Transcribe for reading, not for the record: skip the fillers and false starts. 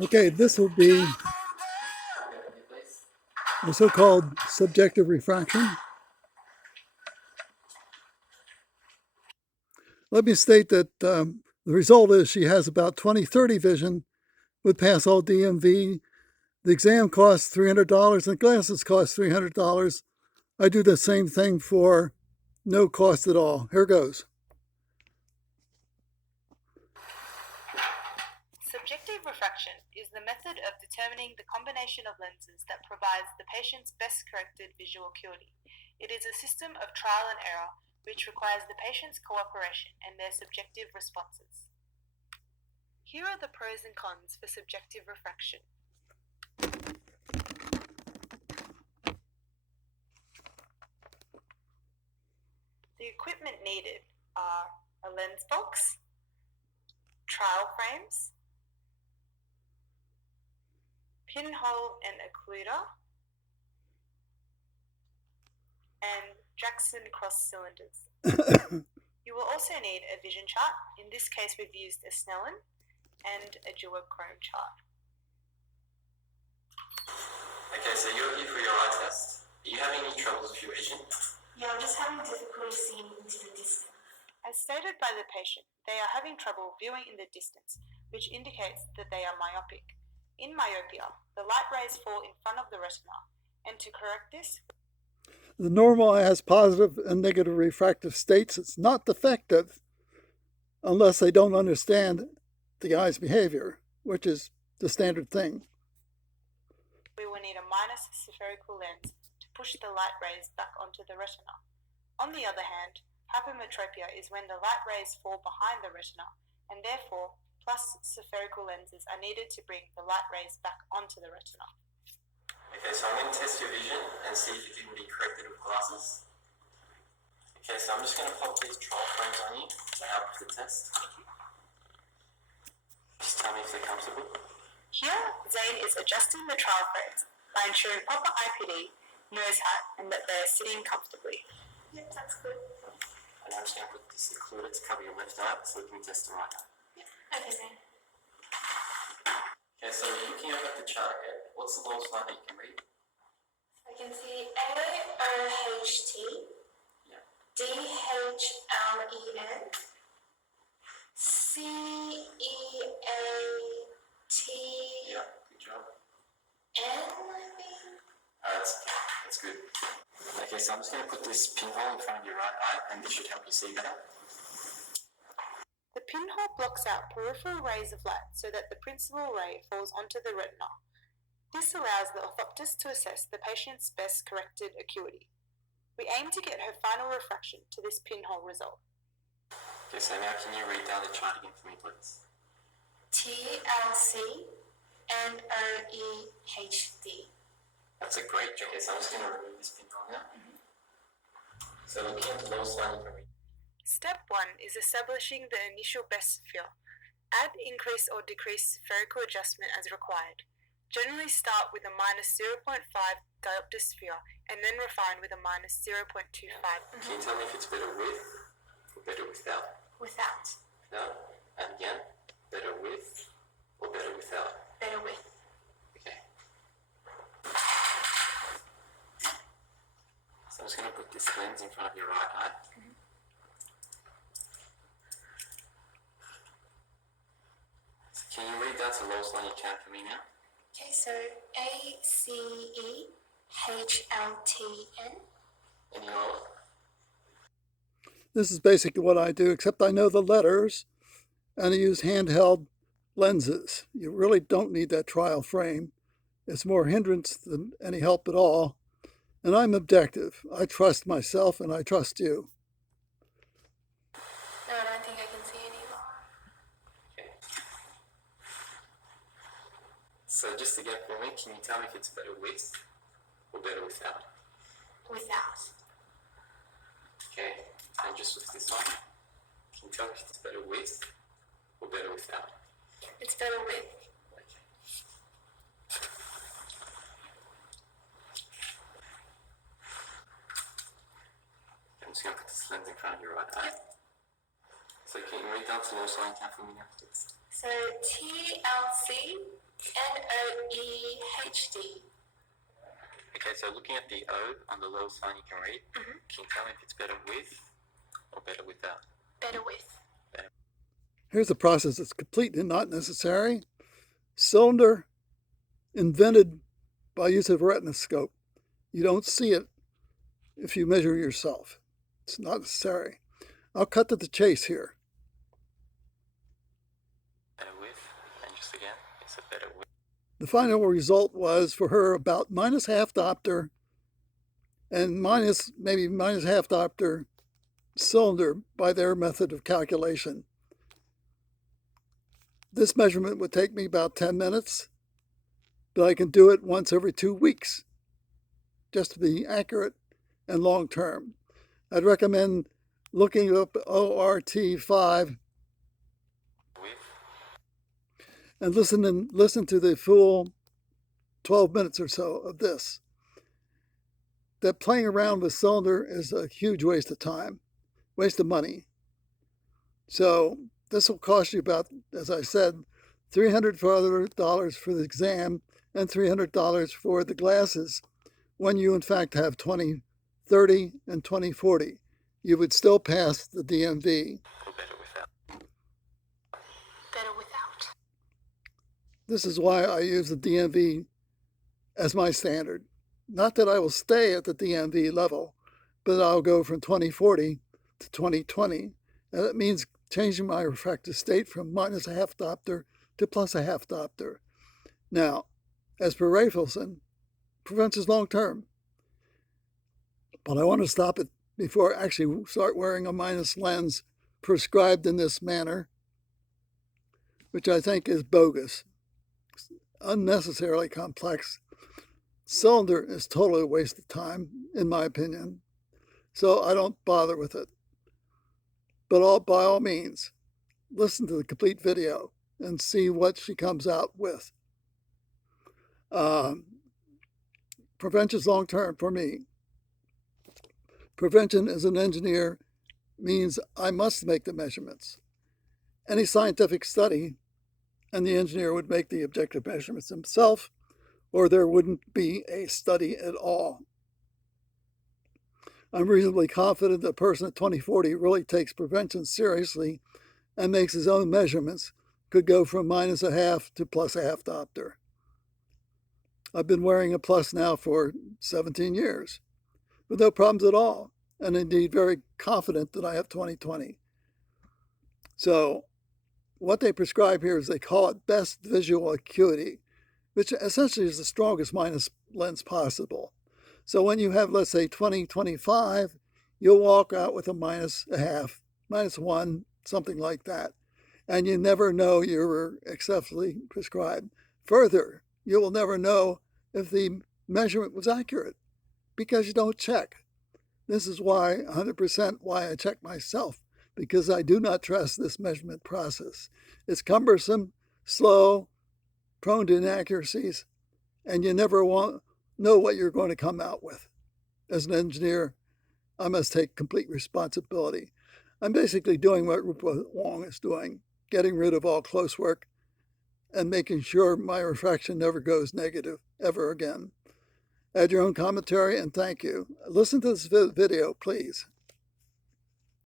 Okay, this will be the so-called subjective refraction. Let me state that the result is she has about 20/30 vision, would pass all DMV. The exam costs $300 and glasses cost $300. I do the same thing for no cost at all. Here goes. Subjective refraction is the method of determining the combination of lenses that provides the patient's best corrected visual acuity. It is a system of trial and error which requires the patient's cooperation and their subjective responses. Here are the pros and cons for subjective refraction. The equipment needed are a lens box, trial frames, pinhole and occluder, and Jackson cross cylinders. You will also need a vision chart. In this case, we've used a Snellen and a duochrome chart. Okay, so you're here for your eye test. Are you having any troubles with your vision? Yeah, I'm just having difficulty seeing into the distance. As stated by the patient, they are having trouble viewing in the distance, which indicates that they are myopic. In myopia, the light rays fall in front of the retina, and to correct this, the normal eye has positive and negative refractive states. It's not defective unless they don't understand the eye's behavior, which is the standard thing. We will need a minus spherical lens to push the light rays back onto the retina. On the other hand, hypermetropia is when the light rays fall behind the retina, and therefore plus spherical lenses are needed to bring the light rays back onto the retina. Okay, so I'm going to test your vision and see if you can be corrected with glasses. Okay, so I'm just going to pop these trial frames on you to help with the test. Just tell me if they're comfortable. Here, Zane is adjusting the trial frames by ensuring proper IPD, nose hat, and that they are sitting comfortably. Yep, that's good. And I'm just going to put this occluder to cover your left eye so we can test the right eye. Yep. Okay then. Okay, so looking up at the chart, okay, what's the lowest line that you can read? I can see AOHT, Yeah. DHLEN, CEAT, Yeah, good job. N, I think. That's good. Okay, so I'm just going to put this pinhole in front of your right eye, and this should help you see better. The pinhole blocks out peripheral rays of light so that the principal ray falls onto the retina. This allows the orthoptist to assess the patient's best corrected acuity. We aim to get her final refraction to this pinhole result. Okay, so now can you read down the chart again for me, please? TLC, NOEHD. That's a great job. Okay, so I'm just going to remove this pinhole now. So looking at the lowest line you can read. Step 1 is establishing the initial best sphere. Add, increase or decrease spherical adjustment as required. Generally start with a minus 0.5 diopter sphere and then refine with a minus 0.25. Can you tell me if it's better with or better without? Without. Without? And again, better with or better without? Better with. Okay. So I'm just going to put this lens in front of your right eye. So can you read down to the lowest line you can for me now? Okay, so ACEHLTN. Any lower? This is basically what I do, except I know the letters and I use handheld lenses. You really don't need that trial frame. It's more hindrance than any help at all. And I'm objective. I trust myself and I trust you. No, I don't think I can see any lower. Okay. So just again for me, can you tell me if it's better with or better without? Without. Okay. And just with this one, can you tell me if it's better with or better without? It's better with. Okay. I'm just going to put this lens in front of your right eye. So can you read down to the lowest line you can for me now, please? So TLC, It's Noehd. Okay, so looking at the O on the little sign you can read, Mhm. can you tell me if it's better with or better without? Better with. Here's a process that's completely not necessary. Cylinder invented by use of a retinoscope. You don't see it if you measure yourself. It's not necessary. I'll cut to the chase here. Better with, and just again, is it better with? The final result was for her about minus half Doppler and maybe minus half Doppler cylinder by their method of calculation. This measurement would take me about 10 minutes, but I can do it once every 2 weeks just to be accurate and long term. I'd recommend looking up ORT5 With? and listen to the full 12 minutes or so of this. That playing around with cylinder is a huge waste of time, waste of money. So this will cost you about, as I said, $300 for the exam and $300 for the glasses when you in fact have 20/30 and 20/40. You would still pass the DMV. Or better without? Better without. This is why I use the DMV as my standard. Not that I will stay at the DMV level, but I'll go from 20/40 to 20/20. And that means changing my refractive state from minus a half Doppler to plus a half Doppler. Now, as per Rafelson, prevention is long term. But I want to stop it before I actually start wearing a minus lens prescribed in this manner, which I think is bogus, unnecessarily complex. Cylinder is totally a waste of time, in my opinion, so I don't bother with it. But by all means, listen to the complete video and see what she comes out with. Prevention is long term for me. Prevention as an engineer means I must make the measurements. Any scientific study, and the engineer would make the objective measurements himself, or there wouldn't be a study at all. I'm reasonably confident that a person at 20/40 really takes prevention seriously and makes his own measurements, could go from minus a half to plus a half Doppler. I've been wearing a plus now for 17 years with no problems at all, and indeed very confident that I have 20/20. So what they prescribe here is they call it best visual acuity, which essentially is the strongest minus lens possible. So when you have, let's say, 20/25, you'll walk out with a minus a half, minus 1, something like that. And you never know you were exceptionally prescribed. Further, you will never know if the measurement was accurate because you don't check. This is why 100% why I check myself, because I do not trust this measurement process. It's cumbersome, slow, prone to inaccuracies, and you never know what you're going to come out with. As an engineer, I must take complete responsibility. I'm basically doing what Rupa Wong is doing, getting rid of all close work and making sure my refraction never goes negative ever again. Add your own commentary and thank you. Listen to this video, please.